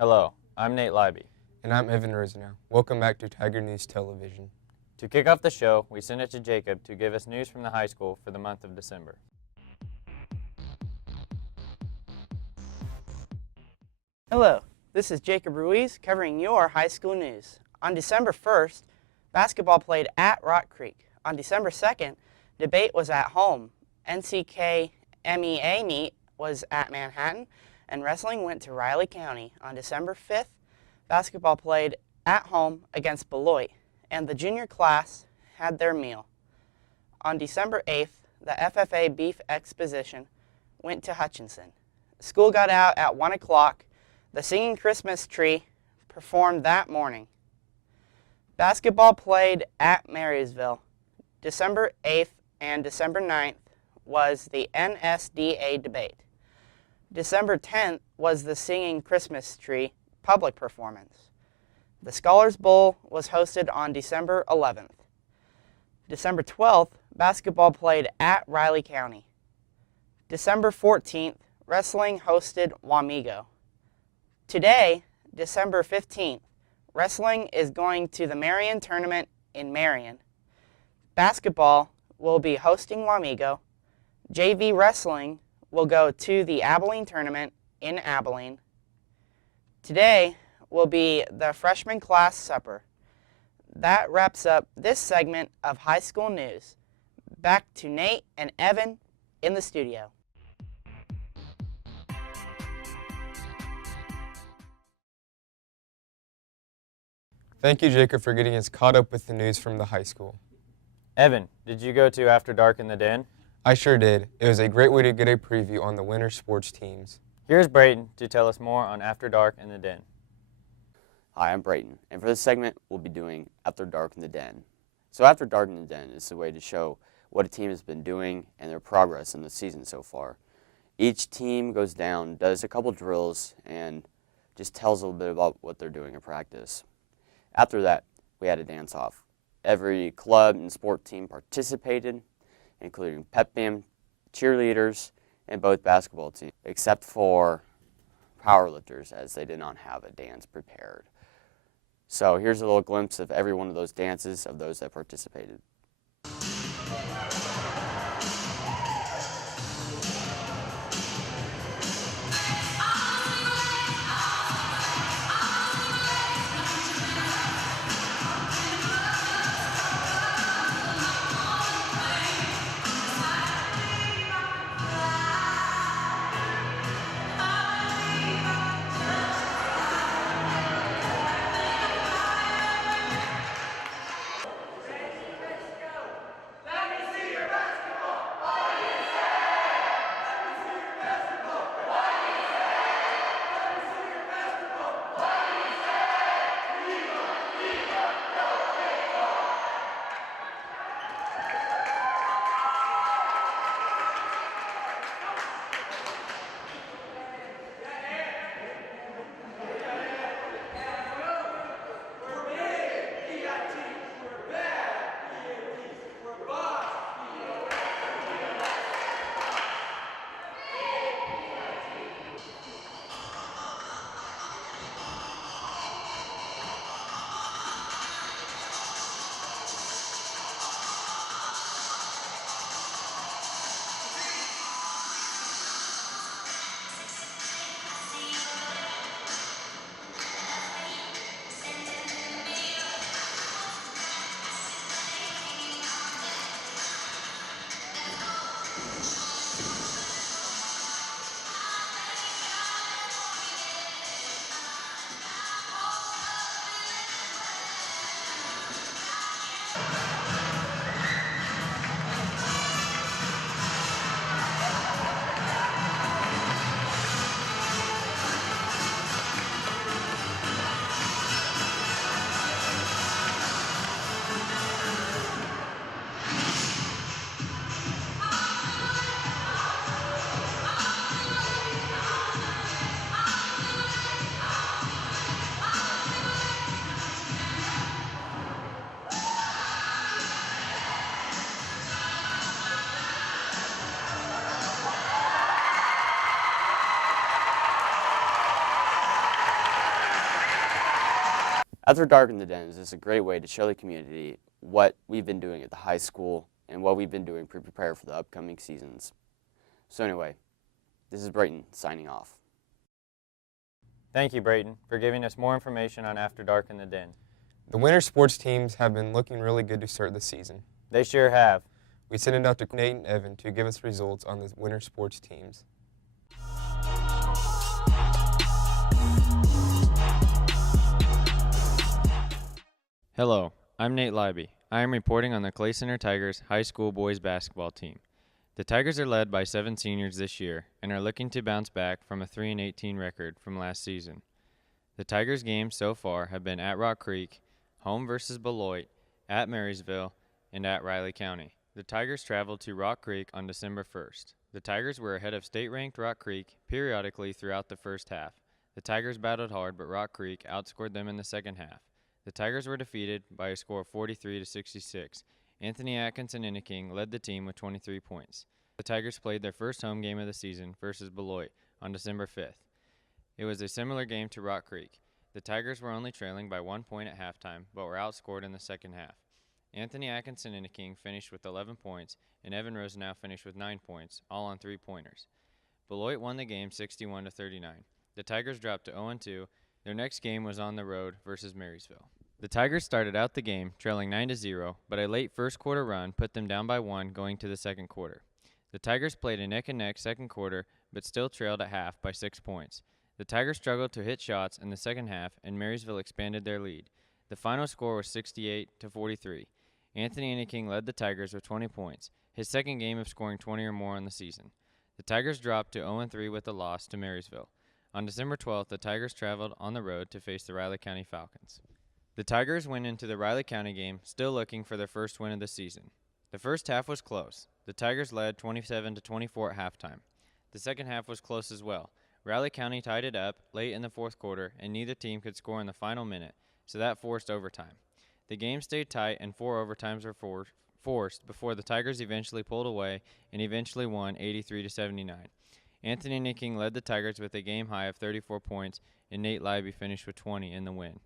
Hello, I'm Nate Leiby. And I'm Evan Rosenow. Welcome back to Tiger News Television. To kick off the show, we sent it to Jacob to give us news from the high school for the month of December. Hello, this is Jacob Ruiz covering your high school news. On December 1st, basketball played at Rock Creek. On December 2nd, debate was at home. NCK MEA meet was at Manhattan, and wrestling went to Riley County. On December 5th, basketball played at home against Beloit, and the junior class had their meal. On December 8th, the FFA Beef Exposition went to Hutchinson. School got out at 1 o'clock. The Singing Christmas Tree performed that morning. Basketball played at Marysville. December 8th and December 9th was the NSDA debate. December 10th was the Singing Christmas Tree public performance. The Scholars Bowl was hosted on December 11th. December 12th, basketball played at Riley County. December 14th, wrestling hosted Wamego. Today, December 15th, wrestling is going to the Marion Tournament in Marion. Basketball will be hosting Wamego. JV wrestling will go to the Abilene Tournament in Abilene. Today will be the freshman class supper. That wraps up this segment of high school news. Back to Nate and Evan in the studio. Thank you, Jacob, for getting us caught up with the news from the high school. Evan, did you go to After Dark in the Den? I sure did. It was a great way to get a preview on the winter sports teams. Here's Brayton to tell us more on After Dark in the Den. Hi, I'm Brayton, and for this segment, we'll be doing After Dark in the Den. So After Dark in the Den is a way to show what a team has been doing and their progress in the season so far. Each team goes down, does a couple drills, and just tells a little bit about what they're doing in practice. After that, we had a dance-off. Every club and sport team participated, including pep band, cheerleaders, and both basketball teams, except for powerlifters, as they did not have a dance prepared. So here's a little glimpse of every one of those dances of those that participated. After Dark in the Den is just a great way to show the community what we've been doing at the high school and what we've been doing to prepare for the upcoming seasons. So anyway, this is Brayton signing off. Thank you, Brayton, for giving us more information on After Dark in the Den. The winter sports teams have been looking really good to start the season. They sure have. We sent it out to Nate and Evan to give us results on the winter sports teams. Hello, I'm Nate Leiby. I am reporting on the Clay Center Tigers high school boys basketball team. The Tigers are led by 7 seniors this year and are looking to bounce back from a 3-18 record from last season. The Tigers' games so far have been at Rock Creek, home versus Beloit, at Marysville, and at Riley County. The Tigers traveled to Rock Creek on December 1st. The Tigers were ahead of state-ranked Rock Creek periodically throughout the first half. The Tigers battled hard, but Rock Creek outscored them in the second half. The Tigers were defeated by a score of 43-66. Anthony Atkins and Inniking led the team with 23 points. The Tigers played their first home game of the season versus Beloit on December 5th. It was a similar game to Rock Creek. The Tigers were only trailing by 1 point at halftime, but were outscored in the second half. Anthony Atkins and Inniking finished with 11 points, and Evan Rosenau finished with 9 points, all on 3-pointers. Beloit won the game 61-39. The Tigers dropped to 0-2. Their next game was on the road versus Marysville. The Tigers started out the game trailing 9-0, but a late first quarter run put them down by 1 going to the second quarter. The Tigers played a neck-and-neck second quarter, but still trailed at half by 6 points. The Tigers struggled to hit shots in the second half, and Marysville expanded their lead. The final score was 68-43. Anthony Inniking led the Tigers with 20 points, his second game of scoring 20 or more on the season. The Tigers dropped to 0-3 with a loss to Marysville. On December 12th, the Tigers traveled on the road to face the Riley County Falcons. The Tigers went into the Riley County game still looking for their first win of the season. The first half was close. The Tigers led 27-24 at halftime. The second half was close as well. Riley County tied it up late in the fourth quarter, and neither team could score in the final minute, so that forced overtime. The game stayed tight, and 4 overtimes were forced before the Tigers eventually pulled away and eventually won 83-79. Anthony Inniking led the Tigers with a game high of 34 points, and Nate Leiby finished with 20 in the win.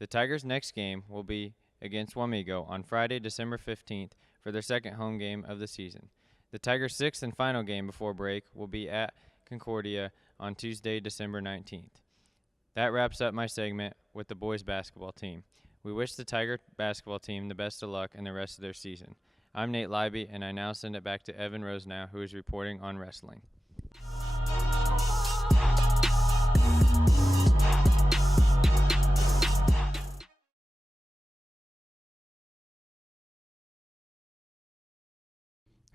The Tigers' next game will be against Wamego on Friday, December 15th for their second home game of the season. The Tigers' sixth and final game before break will be at Concordia on Tuesday, December 19th. That wraps up my segment with the boys basketball team. We wish the Tiger basketball team the best of luck in the rest of their season. I'm Nate Leiby, and I now send it back to Evan Rosenau, who is reporting on wrestling.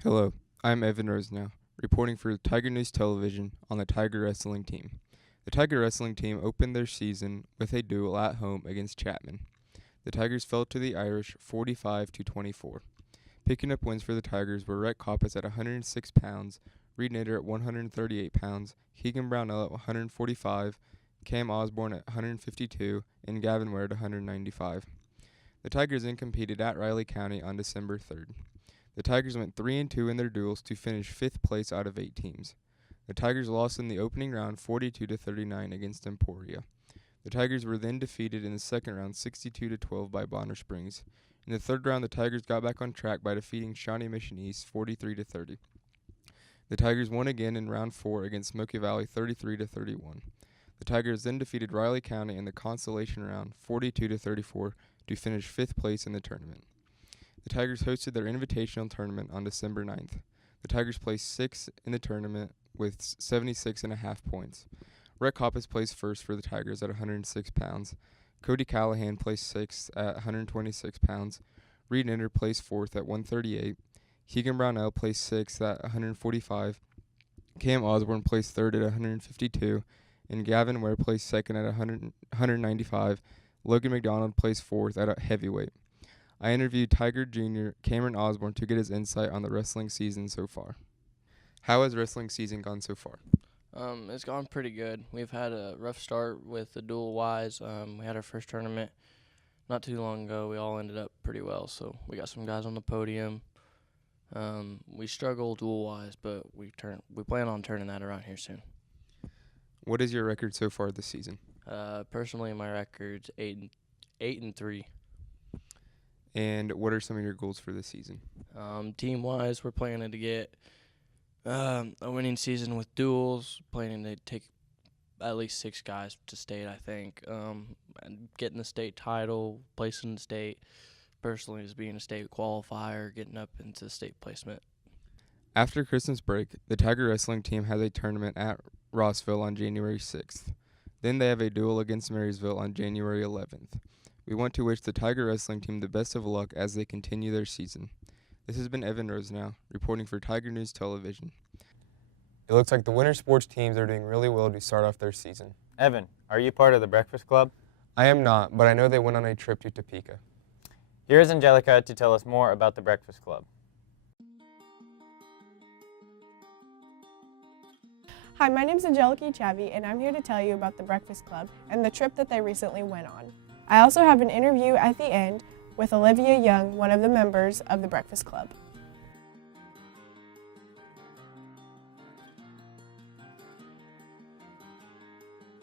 Hello, I'm Evan Rosenau, reporting for Tiger News Television on the Tiger Wrestling team. The Tiger Wrestling team opened their season with a duel at home against Chapman. The Tigers fell to the Irish 45-24. Picking up wins for the Tigers were Rhett Koppes at 106 pounds, Reed Nader at 138 pounds, Keegan Brownell at 145, Cam Osborne at 152, and Gavin Ware at 195. The Tigers then competed at Riley County on December 3rd. The Tigers went 3-2 in their duels to finish 5th place out of 8 teams. The Tigers lost in the opening round 42-39 against Emporia. The Tigers were then defeated in the second round 62-12 by Bonner Springs. In the third round, the Tigers got back on track by defeating Shawnee Mission East 43-30. The Tigers won again in round 4 against Smoky Valley 33-31. The Tigers then defeated Riley County in the consolation round 42-34 to finish 5th place in the tournament. The Tigers hosted their invitational tournament on December 9th. The Tigers placed 6th in the tournament with 76.5 points. Rhett Koppes placed first for the Tigers at 106 pounds. Cody Callahan placed 6th at 126 pounds. Reed Nader placed 4th at 138. Keegan Brownell placed 6th at 145. Cam Osborne placed 3rd at 152. And Gavin Ware placed 2nd at 195. Logan McDonald placed 4th at a heavyweight. I interviewed Tiger Jr. Cameron Osborne to get his insight on the wrestling season so far. How has wrestling season gone so far? It's gone pretty good. We've had a rough start with the dual-wise. We had our first tournament not too long ago. We all ended up pretty well, so we got some guys on the podium. We struggle dual-wise, but we plan on turning that around here soon. What is your record so far this season? Personally, my record's 8 8-3. And what are some of your goals for this season? Team-wise, we're planning to get a winning season with duels, planning to take at least 6 guys to state, I think. And getting the state title, placing the state, personally as being a state qualifier, getting up into state placement. After Christmas break, the Tiger Wrestling team has a tournament at Rossville on January 6th. Then they have a duel against Marysville on January 11th. We want to wish the Tiger Wrestling team the best of luck as they continue their season. This has been Evan Rosenau, reporting for Tiger News Television. It looks like the winter sports teams are doing really well to start off their season. Evan, are you part of the Breakfast Club? I am not, but I know they went on a trip to Topeka. Here's Angelica to tell us more about the Breakfast Club. Hi, my name is Angelica Chavi, and I'm here to tell you about the Breakfast Club and the trip that they recently went on. I also have an interview at the end with Olivia Young, one of the members of the Breakfast Club.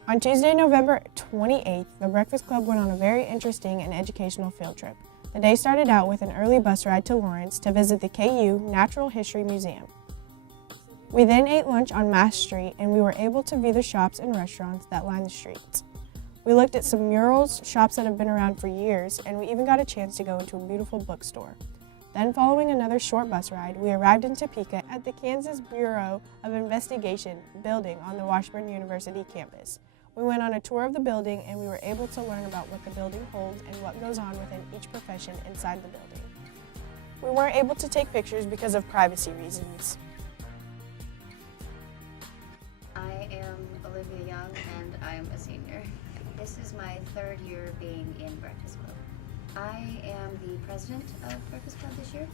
On Tuesday, November 28th, the Breakfast Club went on a very interesting and educational field trip. The day started out with an early bus ride to Lawrence to visit the KU Natural History Museum. We then ate lunch on Mass Street, and we were able to view the shops and restaurants that line the streets. We looked at some murals, shops that have been around for years, and we even got a chance to go into a beautiful bookstore. Then, following another short bus ride, we arrived in Topeka at the Kansas Bureau of Investigation building on the Washburn University campus. We went on a tour of the building, and we were able to learn about what the building holds and what goes on within each profession inside the building. We weren't able to take pictures because of privacy reasons. I am Olivia Young, and I'm a senior. This is my 3rd year being in Breakfast Club. I am the president of Breakfast Club this year.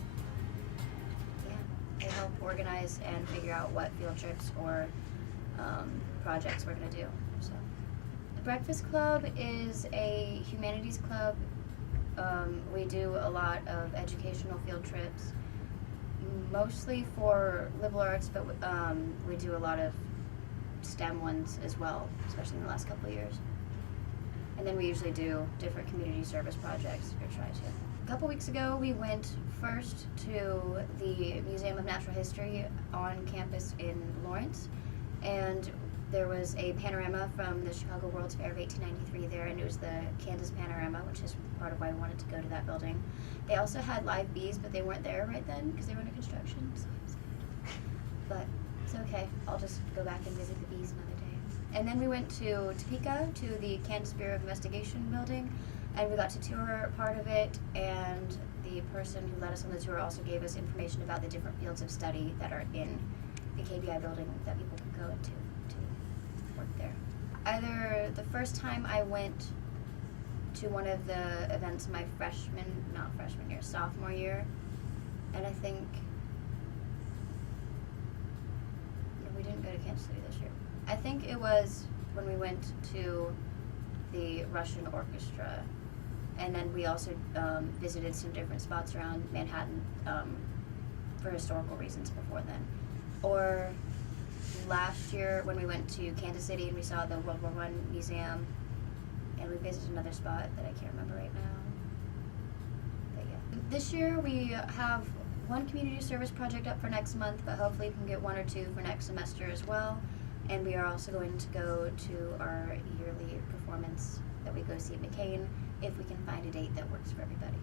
Yeah, I help organize and figure out what field trips or projects we're going to do. So, the Breakfast Club is a humanities club. We do a lot of educational field trips, mostly for liberal arts, but we do a lot of STEM ones as well, especially in the last couple of years. And then we usually do different community service projects, or try to. A couple weeks ago, we went first to the Museum of Natural History on campus in Lawrence, and there was a panorama from the Chicago World's Fair of 1893 there, and it was the Kansas Panorama, which is part of why we wanted to go to that building. They also had live bees, but they weren't there right then because they were under construction. So but it's okay. I'll just go back and visit the bees another day. And then we went to Topeka, to the Kansas Bureau of Investigation building, and we got to tour part of it, and the person who led us on the tour also gave us information about the different fields of study that are in the KBI building that people can go into to work there. Either the first time I went to one of the events my sophomore year, and I think we didn't go to Kansas City this year. I think it was when we went to the Russian orchestra, and then we also visited some different spots around Manhattan for historical reasons before then. Or last year when we went to Kansas City and we saw the World War I Museum, and we visited another spot that I can't remember right now. But yeah. This year we have one community service project up for next month, but hopefully we can get 1 or 2 for next semester as well. And we are also going to go to our yearly performance that we go see at McCain if we can find a date that works for everybody.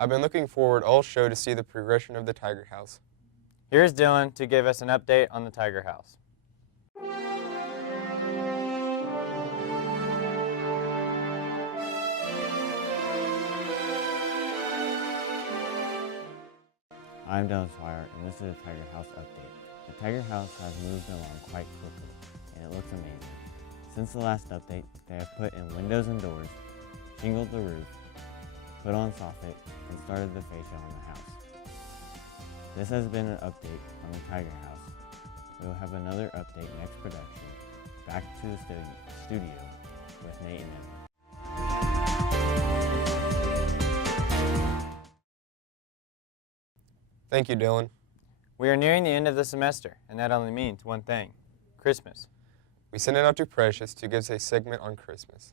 I've been looking forward all show to see the progression of the Tiger House. Here's Dylan to give us an update on the Tiger House. I'm Dylan Swire, and this is the Tiger House update. The Tiger House has moved along quite quickly, and it looks amazing. Since the last update, they have put in windows and doors, shingled the roof, put on soffit, and started the fascia on the house. This has been an update on the Tiger House. We will have another update next production. Back to the studio with Nate and Evan. Thank you, Dylan. We are nearing the end of the semester, and that only means one thing: Christmas. We sent it out to Precious to give us a segment on Christmas.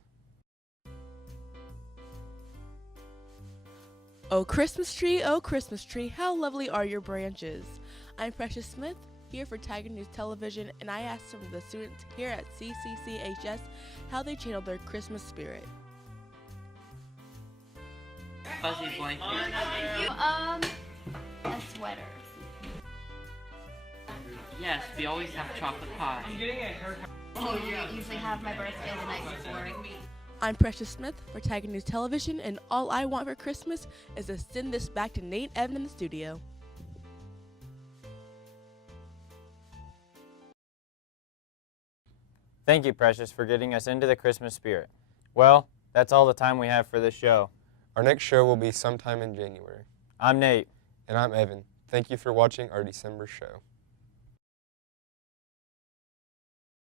Oh Christmas tree, how lovely are your branches. I'm Precious Smith, here for Tiger News Television, and I asked some of the students here at CCCHS how they channeled their Christmas spirit. Fuzzy blanket. A sweater. Yes, we always have chocolate pie. I usually have my birthday the night before. I'm Precious Smith for Tiger News Television, and all I want for Christmas is to send this back to Nate Evan in the studio. Thank you, Precious, for getting us into the Christmas spirit. Well, that's all the time we have for this show. Our next show will be sometime in January. I'm Nate. And I'm Evan. Thank you for watching our December show.